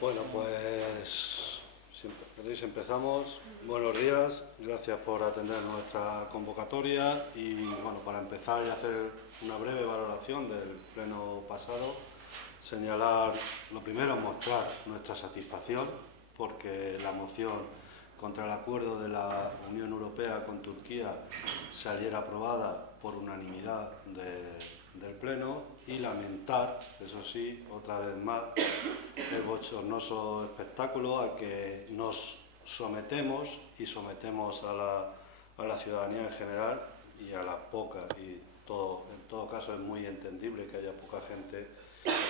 Bueno, pues si queréis empezamos. Buenos días, gracias por atender nuestra convocatoria y bueno, para empezar y hacer una breve valoración del pleno pasado, señalar, lo primero, mostrar nuestra satisfacción porque la moción contra el acuerdo de la Unión Europea con Turquía saliera aprobada por unanimidad del Pleno y lamentar, eso sí, otra vez más, el bochornoso espectáculo a que nos sometemos y sometemos a la ciudadanía en general y a la poca, y en todo caso es muy entendible que haya poca gente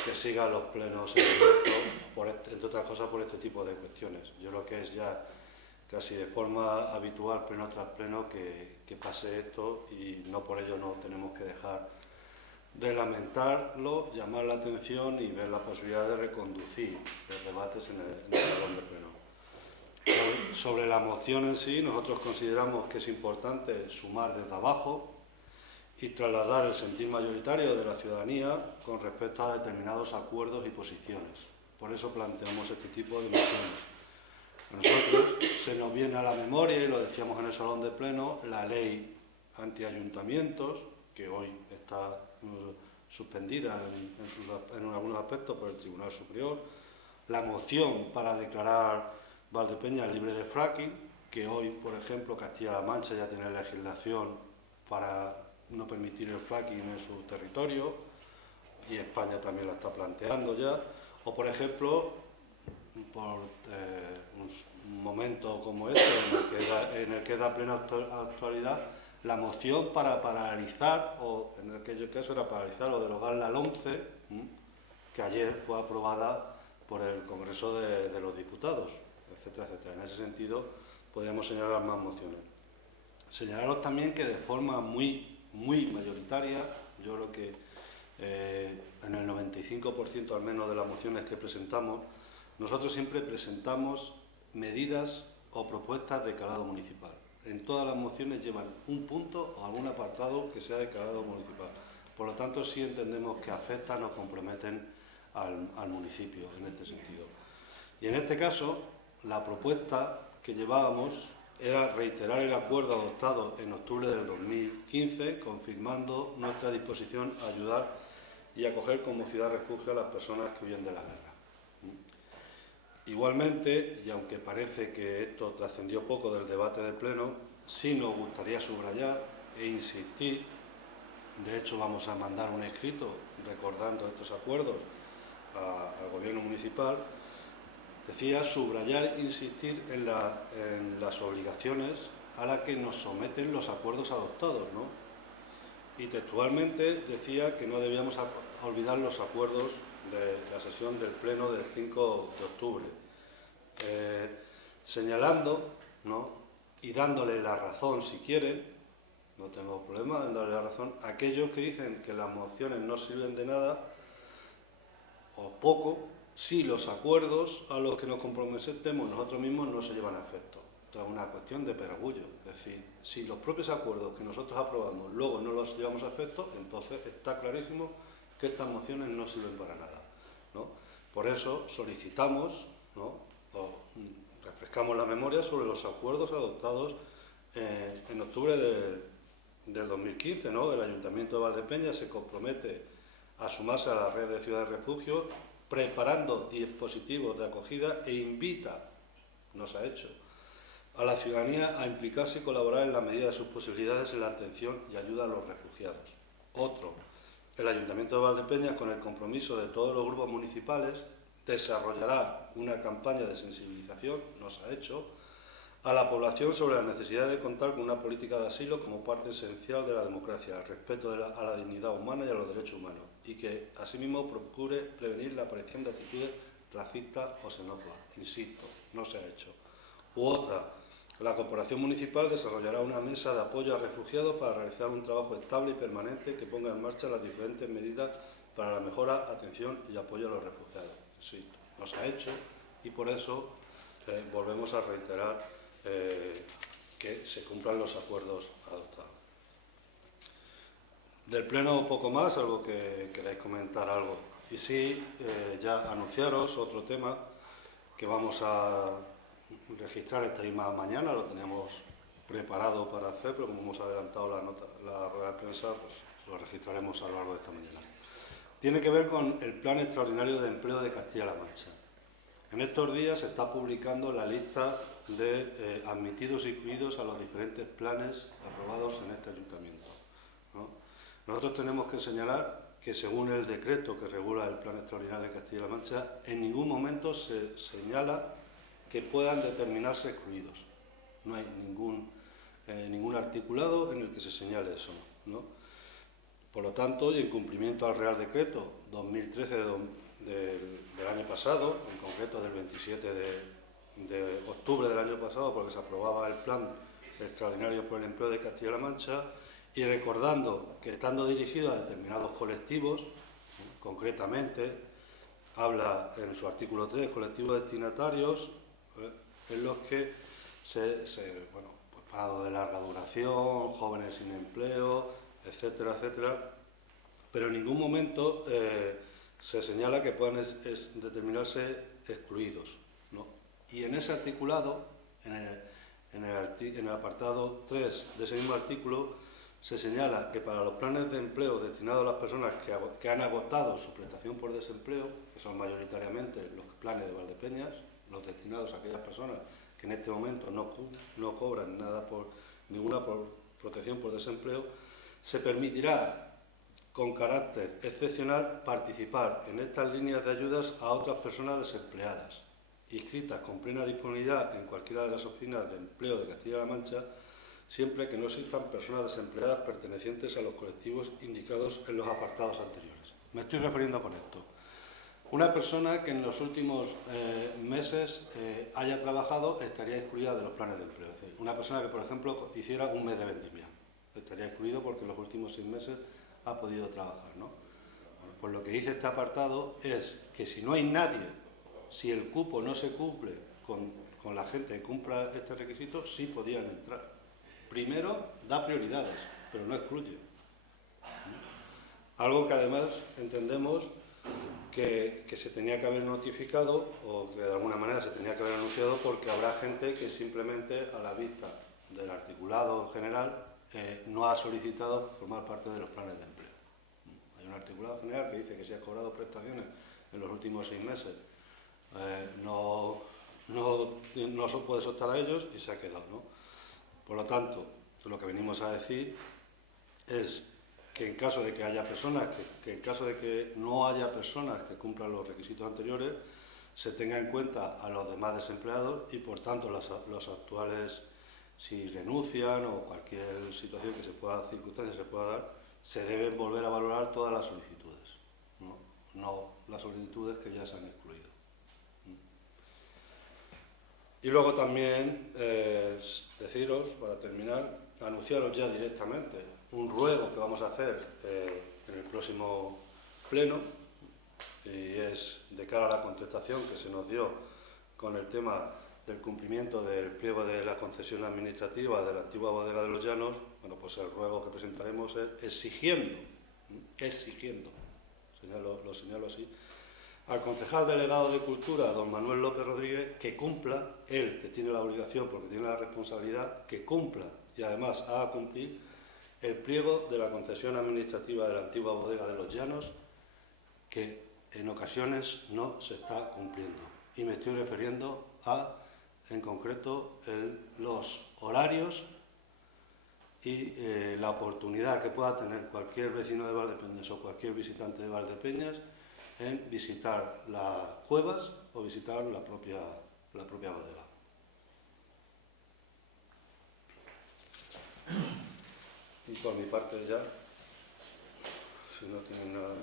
que siga los plenos en directo, entre otras cosas por este tipo de cuestiones. Yo creo que es ya casi de forma habitual, pleno tras pleno, que pase esto y no por ello no tenemos que dejar de lamentarlo, llamar la atención y ver la posibilidad de reconducir los debates en el salón de pleno. Sobre la moción en sí, nosotros consideramos que es importante sumar desde abajo y trasladar el sentir mayoritario de la ciudadanía con respecto a determinados acuerdos y posiciones. Por eso planteamos este tipo de mociones. A nosotros se nos viene a la memoria, y lo decíamos en el salón de pleno, la ley antiayuntamientos, que hoy está suspendida en algunos aspectos por el Tribunal Superior, la moción para declarar Valdepeñas libre de fracking, que hoy, por ejemplo, Castilla-La Mancha ya tiene legislación para no permitir el fracking en su territorio, y España también la está planteando ya, o por ejemplo, por un momento como este, en el que da plena actualidad, la moción para paralizar, o en aquel caso era paralizar o derogar la LOMCE, que ayer fue aprobada por el Congreso de los Diputados, etcétera, etcétera. En ese sentido, podríamos señalar más mociones. Señalaros también que de forma muy mayoritaria, yo creo que en el 95% al menos de las mociones que presentamos, nosotros siempre presentamos medidas o propuestas de calado municipal. En todas las mociones llevan un punto o algún apartado que sea de calado municipal. Por lo tanto, sí entendemos que afectan o comprometen al municipio en este sentido. Y en este caso, la propuesta que llevábamos era reiterar el acuerdo adoptado en octubre del 2015, confirmando nuestra disposición a ayudar y acoger como ciudad refugio a las personas que huyen de la guerra. Igualmente, y aunque parece que esto trascendió poco del debate del Pleno, sí nos gustaría subrayar e insistir, de hecho vamos a mandar un escrito recordando estos acuerdos al Gobierno municipal, decía subrayar e insistir en las obligaciones a las que nos someten los acuerdos adoptados, ¿no? Y textualmente decía que no debíamos olvidar los acuerdos de la sesión del Pleno del 5 de octubre, señalando, ¿no?, y dándole la razón, si quieren, no tengo problema en darle la razón, a aquellos que dicen que las mociones no sirven de nada o poco si los acuerdos a los que nos comprometemos nosotros mismos no se llevan a efecto. Esto es una cuestión de perogrullo, es decir, si los propios acuerdos que nosotros aprobamos luego no los llevamos a efecto, entonces está clarísimo que estas mociones no sirven para nada, ¿no? Por eso solicitamos, ¿no?, o refrescamos la memoria sobre los acuerdos adoptados en octubre del 2015, ¿no? El Ayuntamiento de Valdepeñas se compromete a sumarse a la red de ciudades de refugio, preparando dispositivos de acogida e invita, no se ha hecho, a la ciudadanía a implicarse y colaborar en la medida de sus posibilidades en la atención y ayuda a los refugiados. Otro, el Ayuntamiento de Valdepeñas, con el compromiso de todos los grupos municipales, desarrollará una campaña de sensibilización, no se ha hecho, a la población sobre la necesidad de contar con una política de asilo como parte esencial de la democracia, al respeto a la dignidad humana y a los derechos humanos, y que asimismo procure prevenir la aparición de actitudes racistas o xenófobas. Insisto, no se ha hecho. U otra, la Corporación Municipal desarrollará una mesa de apoyo a refugiados para realizar un trabajo estable y permanente que ponga en marcha las diferentes medidas para la mejora, atención y apoyo a los refugiados. Insisto, no se ha hecho y por eso volvemos a reiterar que se cumplan los acuerdos adoptados. Del Pleno poco más, algo que queráis comentar algo. Y sí, ya anunciaros otro tema que vamos a registrar esta misma mañana, lo teníamos preparado para hacer, pero como hemos adelantado la rueda de prensa, pues lo registraremos a lo largo de esta mañana. Tiene que ver con el Plan Extraordinario de Empleo de Castilla-La Mancha. En estos días se está publicando la lista de admitidos y incluidos a los diferentes planes aprobados en este ayuntamiento, ¿no? Nosotros tenemos que señalar que según el decreto que regula el Plan Extraordinario de Castilla-La Mancha, en ningún momento se señala que puedan determinarse excluidos. No hay ningún articulado en el que se señale eso, ¿no? Por lo tanto, y en cumplimiento al Real Decreto 2013 del año pasado, en concreto del 27 de octubre del año pasado, porque se aprobaba el Plan Extraordinario por el Empleo de Castilla-La Mancha, y recordando que estando dirigido a determinados colectivos, concretamente, habla en su artículo 3, colectivos destinatarios, en los que pues parados de larga duración, jóvenes sin empleo, etcétera, etcétera, pero en ningún momento se señala que puedan determinarse excluidos, ¿no? Y en ese articulado, en el apartado 3 de ese mismo artículo, se señala que para los planes de empleo destinados a las personas que han agotado su prestación por desempleo, que son mayoritariamente los planes de Valdepeñas, los destinados a aquellas personas que en este momento no cobran ninguna protección por desempleo, se permitirá con carácter excepcional participar en estas líneas de ayudas a otras personas desempleadas, inscritas con plena disponibilidad en cualquiera de las oficinas de empleo de Castilla-La Mancha, siempre que no existan personas desempleadas pertenecientes a los colectivos indicados en los apartados anteriores. Me estoy refiriendo con esto. Una persona que en los últimos meses haya trabajado estaría excluida de los planes de empleo. Es decir, una persona que, por ejemplo, hiciera un mes de vendimia estaría excluido porque en los últimos 6 meses ha podido trabajar, ¿no? Bueno, pues lo que dice este apartado es que si no hay nadie, si el cupo no se cumple con la gente que cumpla este requisito, sí podían entrar. Primero, da prioridades, pero no excluye. Algo que además entendemos que se tenía que haber notificado o que de alguna manera se tenía que haber anunciado, porque habrá gente que simplemente a la vista del articulado general no ha solicitado formar parte de los planes de empleo. Hay un articulado general que dice que si has cobrado prestaciones en los últimos 6 meses no se puede optar a ellos y se ha quedado, ¿no? Por lo tanto, lo que venimos a decir es que en caso de que haya personas, que en caso de que no haya personas que cumplan los requisitos anteriores, se tenga en cuenta a los demás desempleados y, por tanto, los actuales, si renuncian o cualquier situación circunstancia se pueda dar, se deben volver a valorar todas las solicitudes, no las solicitudes que ya se han excluido. Y luego también deciros, para terminar, anunciaros ya directamente un ruego que vamos a hacer en el próximo pleno, y es de cara a la contestación que se nos dio con el tema del cumplimiento del pliego de la concesión administrativa de la antigua bodega de los Llanos. Bueno, pues el ruego que presentaremos es exigiendo, lo señalo así, al concejal delegado de Cultura, don Manuel López Rodríguez, que cumpla, él que tiene la obligación porque tiene la responsabilidad, que cumpla y además haga cumplir el pliego de la concesión administrativa de la antigua bodega de los Llanos, que en ocasiones no se está cumpliendo. Y me estoy refiriendo en concreto, los horarios y la oportunidad que pueda tener cualquier vecino de Valdepeñas o cualquier visitante de Valdepeñas en visitar las cuevas o visitar la propia bodega. Y por mi parte ya, si no tienen nada.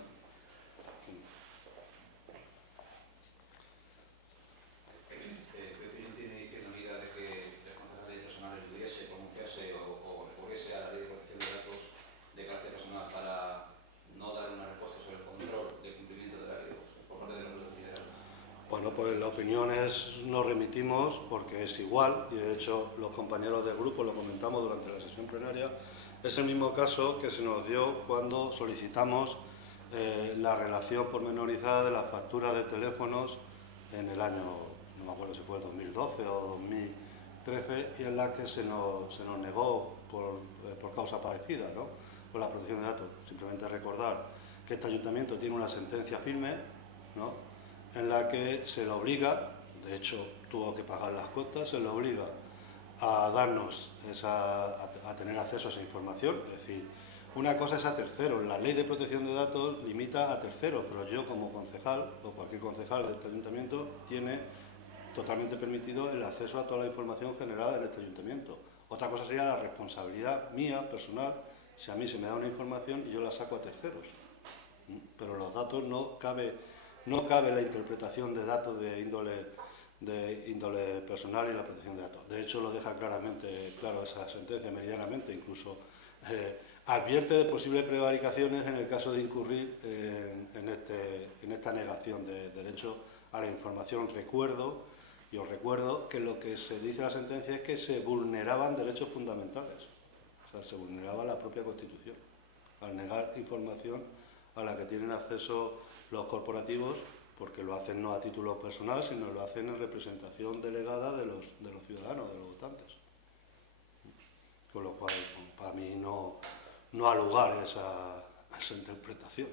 Bueno, pues la opinión nos remitimos porque es igual, y de hecho los compañeros del grupo lo comentamos durante la sesión plenaria, es el mismo caso que se nos dio cuando solicitamos la relación pormenorizada de las facturas de teléfonos en el año no me acuerdo si fue el 2012 o 2013, y en la que se nos negó por causa parecida, ¿no? Por la protección de datos. Simplemente recordar que este ayuntamiento tiene una sentencia firme, ¿no? En la que se le obliga, de hecho tuvo que pagar las costas, se le obliga a darnos a tener acceso a esa información. Es decir, una cosa es a terceros, la ley de protección de datos limita a terceros, pero yo como concejal o cualquier concejal de este ayuntamiento tiene totalmente permitido el acceso a toda la información generada en este ayuntamiento. Otra cosa sería la responsabilidad mía, personal, si a mí se me da una información y yo la saco a terceros. Pero los datos no cabe la interpretación de datos de índole personal y la protección de datos. De hecho, lo deja claramente claro esa sentencia, meridianamente, incluso advierte de posibles prevaricaciones en el caso de incurrir en esta negación de derecho a la información. Os recuerdo que lo que se dice en la sentencia es que se vulneraban derechos fundamentales, o sea, se vulneraba la propia Constitución, al negar información a la que tienen acceso los corporativos, porque lo hacen no a título personal, sino lo hacen en representación delegada de los ciudadanos, de los votantes. Con lo cual, para mí no ha lugar esa interpretación.